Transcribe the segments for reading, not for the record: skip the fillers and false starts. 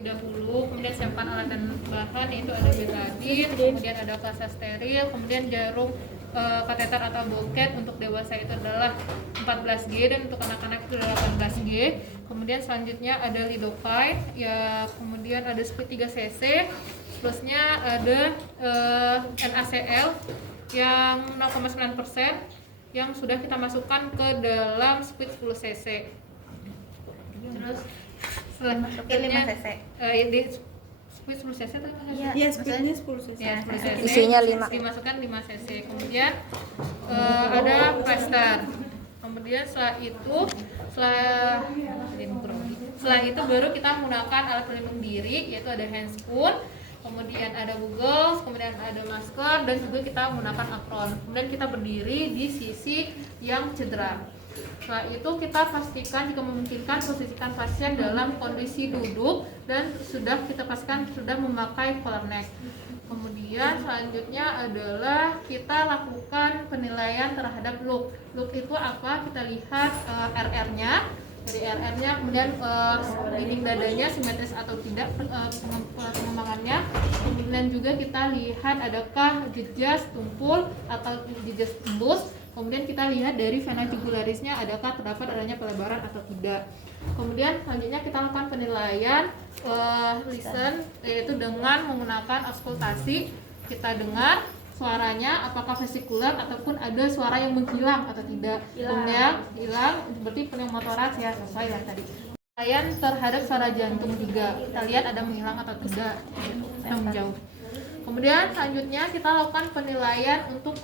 dahulu, kemudian siapkan alat dan bahan, yaitu ada betadin, kemudian ada plasma steril, kemudian jarum kateter atau boket. Untuk dewasa itu adalah 14G dan untuk anak-anak itu 18G. Kemudian selanjutnya ada lidocaine, ya, kemudian ada speed 3 cc, plusnya ada NaCl yang 0,9% yang sudah kita masukkan ke dalam speed 10 cc. Terus Masukin 5 cc. Di speed 10 cc atau 5 cc? Iya, speednya 10 cc. Ya, 10 cc. Isinya 5. Dimasukkan 5 cc. Kemudian ada plaster. Kemudian setelah itu baru kita menggunakan alat pelindung diri, yaitu ada handscoon, kemudian ada goggles, kemudian ada masker, dan juga kita menggunakan apron. Kemudian kita berdiri di sisi yang cedera. Setelah itu kita pastikan jika memungkinkan posisikan pasien dalam kondisi duduk dan sudah kita pastikan sudah memakai collar neck. Kemudian selanjutnya adalah kita lakukan penilaian terhadap look. Look itu apa? Kita lihat RR-nya. Dari RR-nya, kemudian dinding dadanya simetris atau tidak, pengembangannya. Kemudian juga kita lihat adakah jejas tumpul atau jejas tembus. Kemudian kita lihat dari vena jugularisnya adakah terdapat adanya pelebaran atau tidak. Kemudian selanjutnya kita lakukan penilaian listen, yaitu dengan menggunakan auskultasi. Kita dengar suaranya apakah vesikular ataupun ada suara yang menghilang atau tidak. Kemudian hilang berarti pneumotoraks, ya, sesuai yang tadi. Penilaian terhadap suara jantung juga kita lihat ada menghilang atau tidak, yang menjauh. Kemudian selanjutnya kita lakukan penilaian untuk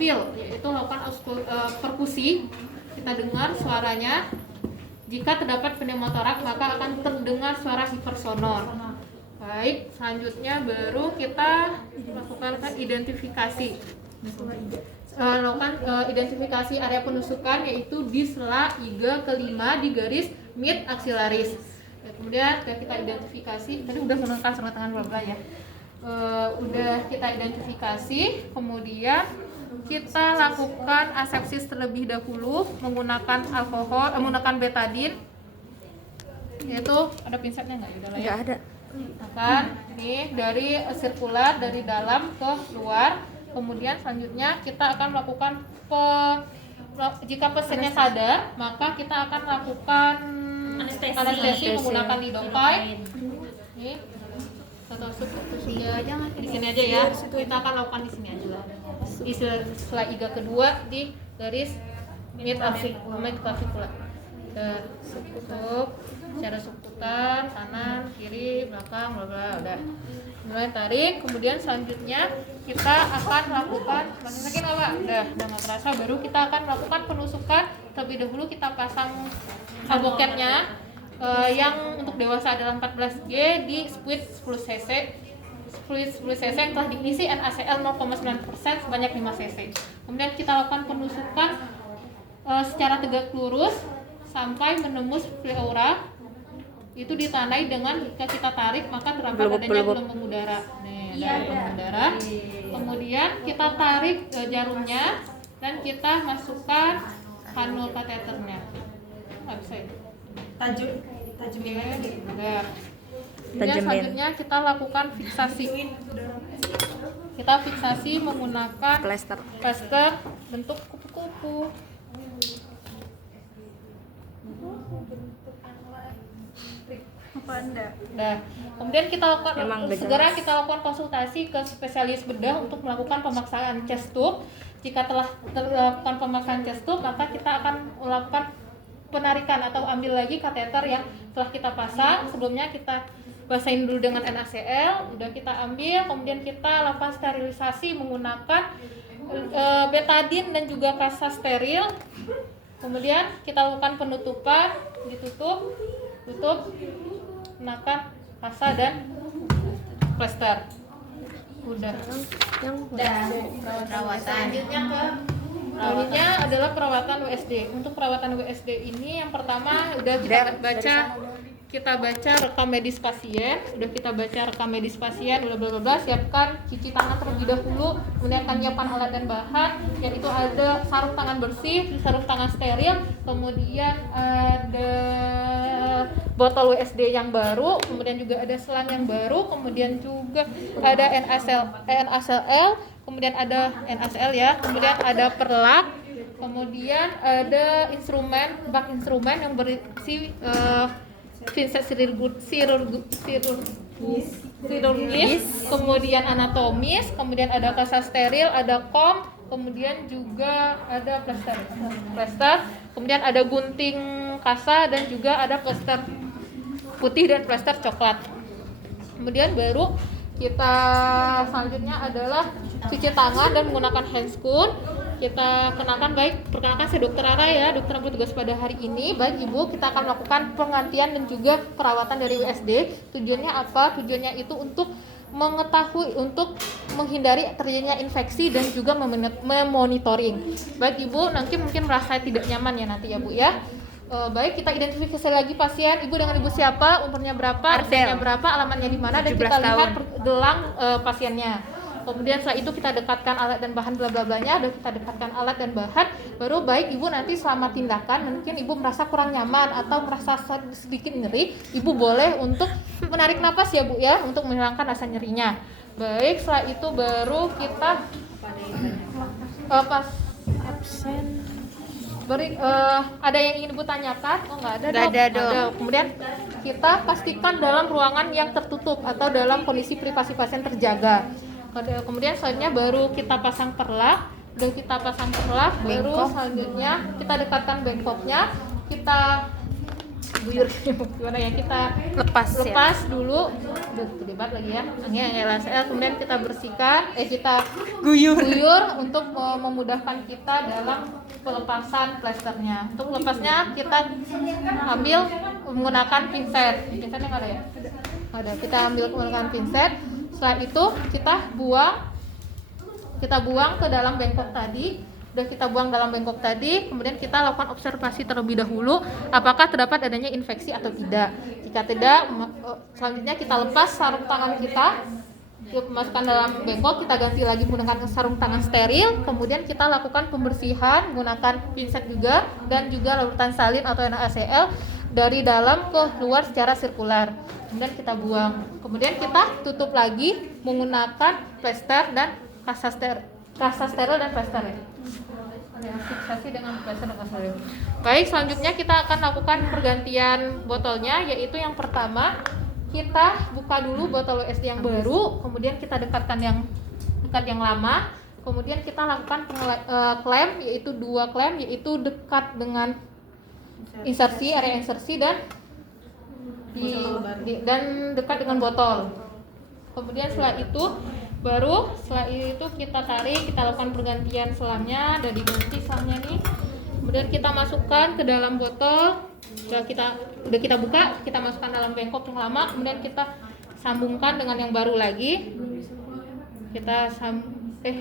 feel, yaitu lakukan perkusi. Kita dengar suaranya. Jika terdapat pneumotoraks maka akan terdengar suara hipersonor. Baik, selanjutnya baru kita lakukan identifikasi. Lakukan identifikasi area penusukan, yaitu di sela iga kelima di garis mid axillaris. Kemudian kita identifikasi, tadi udah menggunakan sarung tangan bla ya. Udah kita identifikasi, kemudian kita lakukan asepsis terlebih dahulu menggunakan menggunakan betadin, yaitu ada pinsetnya nggak? Nggak ada. Akan ini dari sirkular dari dalam ke luar. Kemudian selanjutnya kita akan melakukan jika pasiennya sadar maka kita akan lakukan anestesi menggunakan lidocaine. Ini di sini aja ya. Kita akan lakukan di sini aja. Di sela iga kedua di garis mid clavicular. Tutup secara seputar kanan, kiri, belakang, bla bla, udah. Mulai tarik, kemudian selanjutnya kita akan lakukan makin apa? Udah nggak terasa, baru kita akan melakukan penusukan. Terlebih dahulu kita pasang boketnya yang untuk dewasa adalah 14G di speed 10 cc. Speed 10 cc yang telah diisi NaCl 0,9% sebanyak 5 cc. Kemudian kita lakukan penusukan secara tegak lurus sampai menembus pleura. Itu ditandai dengan jika kita tarik maka terdapat adanya gelombang udara. Nih, ada gelombang udara. Kemudian kita tarik jarumnya dan kita masukkan kanul kateternya. Nggak bisa ya? Tajamnya Udah. Kemudian selanjutnya kita lakukan fiksasi. Kita fiksasi menggunakan Plaster bentuk kupu-kupu. Nah, kemudian kita lakukan kita lakukan konsultasi ke spesialis bedah untuk melakukan pemaksaan chest tube. Jika telah dilakukan pemaksaan chest tube, maka kita akan melakukan penarikan atau ambil lagi kateter yang telah kita pasang. Sebelumnya kita basahin dulu dengan NaCl, udah kita ambil, kemudian kita lakukan sterilisasi menggunakan betadin dan juga kasa steril. Kemudian kita lakukan penutupan, tutup, gunakan kasa dan plaster. Udah. Selanjutnya adalah perawatan WSD. Untuk perawatan WSD ini yang pertama udah kita baca rekam medis pasien, siapkan cuci tangan terlebih dahulu, kemudian akan nyiapkan alat dan bahan, yaitu ada sarung tangan bersih, sarung tangan steril, kemudian ada botol WSD yang baru, kemudian juga ada selang yang baru, kemudian juga ada NaCl, kemudian ada NaCl ya, kemudian ada perlak, kemudian ada bak instrumen yang berisi pinset chirurgis, kemudian anatomis, kemudian ada kasa steril, ada kom, kemudian juga ada plester, kemudian ada gunting kasa dan juga ada plester putih dan plester coklat. Kemudian baru kita selanjutnya adalah cuci tangan dan menggunakan handscoon. Kita perkenalkan saya Dr. Ara ya, dokter yang bertugas pada hari ini. Baik Ibu, kita akan melakukan penggantian dan juga perawatan dari WSD. Tujuannya apa? Tujuannya itu untuk mengetahui, untuk menghindari terjadinya infeksi dan juga memonitoring. Baik Ibu, nanti mungkin merasa tidak nyaman ya nanti ya Bu ya. Baik, kita identifikasi lagi pasien. Ibu dengan Ibu siapa, umurnya berapa, usianya berapa, alamatnya di mana, dan kita lihat gelang pasiennya. Kemudian setelah itu kita dekatkan alat dan bahan bla bla blanya, udah kita dekatkan alat dan bahan, baru baik Ibu nanti selama tindakan mungkin Ibu merasa kurang nyaman atau merasa sedikit nyeri, Ibu boleh untuk menarik napas ya Bu ya, untuk menghilangkan rasa nyerinya. Baik, setelah itu baru kita ada yang ingin Ibu tanyakan? Oh nggak ada dong. Ada. Kemudian kita pastikan dalam ruangan yang tertutup atau dalam kondisi privasi pasien terjaga. Kemudian selanjutnya baru kita pasang perlak. Udah kita pasang perlak, baru selanjutnya kita dekatkan bengkoknya. Kita guyur gimana ya, kita lepas dulu. Udah debat lagi ya. NaCl, kemudian kita bersihkan, kita guyur untuk memudahkan kita dalam pelepasan plasternya. Untuk melepasnya kita ambil menggunakan pinset. Pinsetnya nggak ada ya? Ada. Kita ambil menggunakan pinset. Setelah itu kita buang ke dalam bengkok tadi. Udah kita buang dalam bengkok tadi, kemudian kita lakukan observasi terlebih dahulu apakah terdapat adanya infeksi atau tidak. Jika tidak, selanjutnya kita lepas sarung tangan kita masukkan dalam bengkok, kita ganti lagi menggunakan sarung tangan steril, kemudian kita lakukan pembersihan menggunakan pinset juga dan juga larutan salin atau NaCl dari dalam ke luar secara sirkular. Kemudian kita buang. Kemudian kita tutup lagi menggunakan plester dan kasa steril dan plester ya. Fiksasi dengan plester dan kasa steril. Baik, selanjutnya kita akan lakukan pergantian botolnya, yaitu yang pertama kita buka dulu botol WSD yang baru, kemudian kita dekatkan yang lama, kemudian kita lakukan klem, yaitu 2 klem, yaitu dekat dengan area insersi dan dekat dengan botol. Kemudian setelah itu kita tarik, kita lakukan pergantian selangnya, udah diganti selangnya nih. Kemudian kita masukkan ke dalam botol. Udah kita buka, kita masukkan dalam bengkok yang lama, kemudian kita sambungkan dengan yang baru lagi.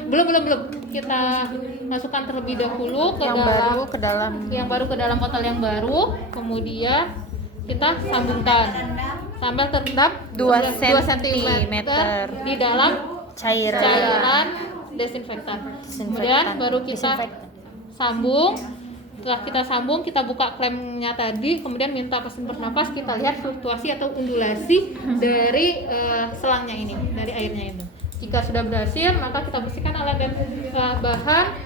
Belum. Kita masukkan terlebih dahulu ke dalam botol yang baru, kemudian kita sambungkan sambil terendam 2 cm di dalam cairan desinfektan. Kemudian baru kita sambung. Setelah kita sambung, kita buka klemnya tadi, kemudian minta pasien bernapas, kita lihat fluktuasi atau undulasi dari selangnya ini, dari airnya itu. Jika sudah berhasil, maka kita bersihkan alat dan bahan,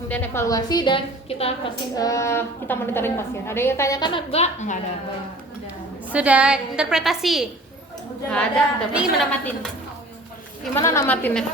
kemudian evaluasi dan kita monitoring pasien. Ada yang tanyakan enggak? Enggak ada. Sudah interpretasi? Enggak ada. Ini gimana namatin? Gimana namatinnya?